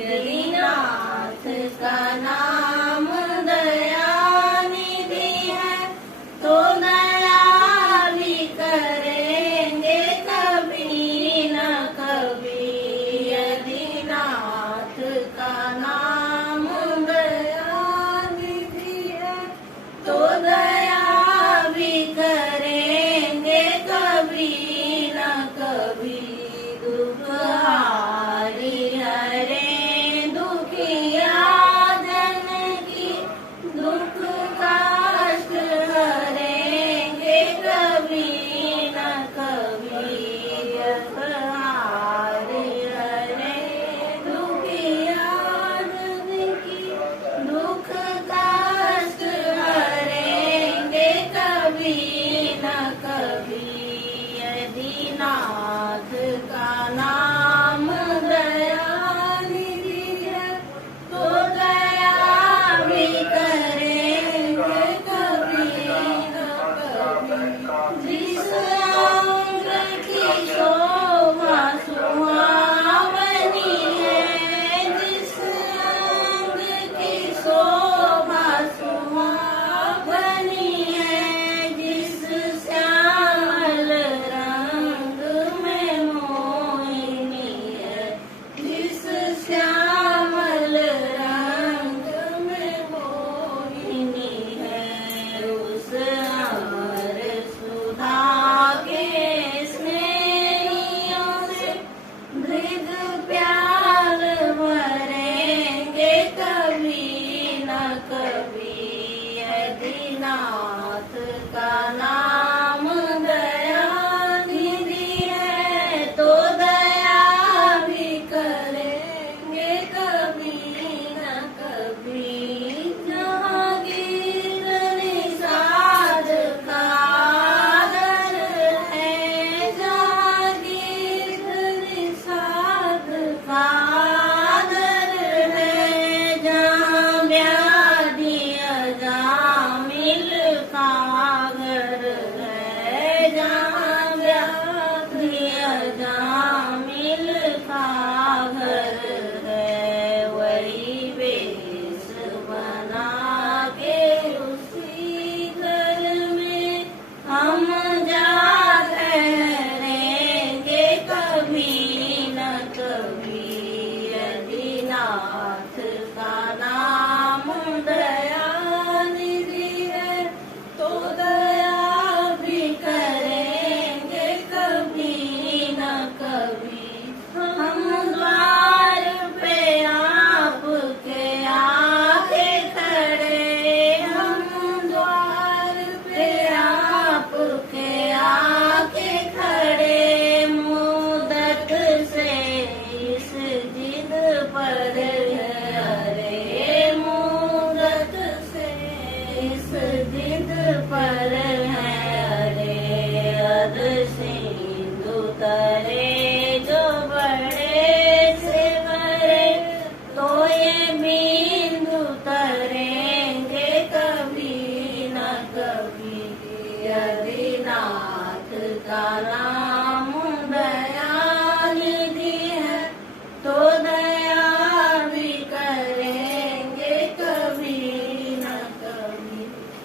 यदि नाथ का नाम दयानिधि है तो दया भी करेंगे कभी न कभी। यदि नाथ का नाम दयानिधि है तो दया भी करेंगे कभी न कभी। दुख हारी हरे दुखिया जन की दुख कष्ट हरेंगे कभी न कभी। दुख हारी हरे दुखिया जन की दुख कष्ट हरेंगे कभी न कभी। यदि नाथ का नाम दयानिधि है तो दया भी करेंगे कभी न कभी। जिस अंग की शोभा सुहावनी है, जिस अंग की शोभा सुहावनी है, जिस श्यामल रंग में मोहिनी है, जिस श्यामल रंग में मोहिनी है, उस अमर सुधा के स्नेहियों से मृग प्यार भरेंगे कभी न कभी। यदि नाथ का नाम दयानिधि है तो दया भी करेंगे कभी न कभी। जहांगीर निषाद का आदर है, जहांगीर निषाद का आदर है, जहाँ व्याधि अजामिल का घर है, जहाँ व्याधि अजामिल का घर है, वही वेश बना के उसी घर में हम जा ठहरेंगे कभी न कभी। यदि नाथ का नाम दयानिधि है तो दया भी करेंगे कभी न कभी। हम द्वार पे आपके आके खड़े, हम द्वार पे आपके आके खड़े, मुद्दत से इस जिद पर है अरे, मुद्दत से इस जिद पर है अरे। अध सिंधु तरे जो बड़े से बड़े तो ये बिंदु तरेंगे कभी न कभी। यदि नाथ का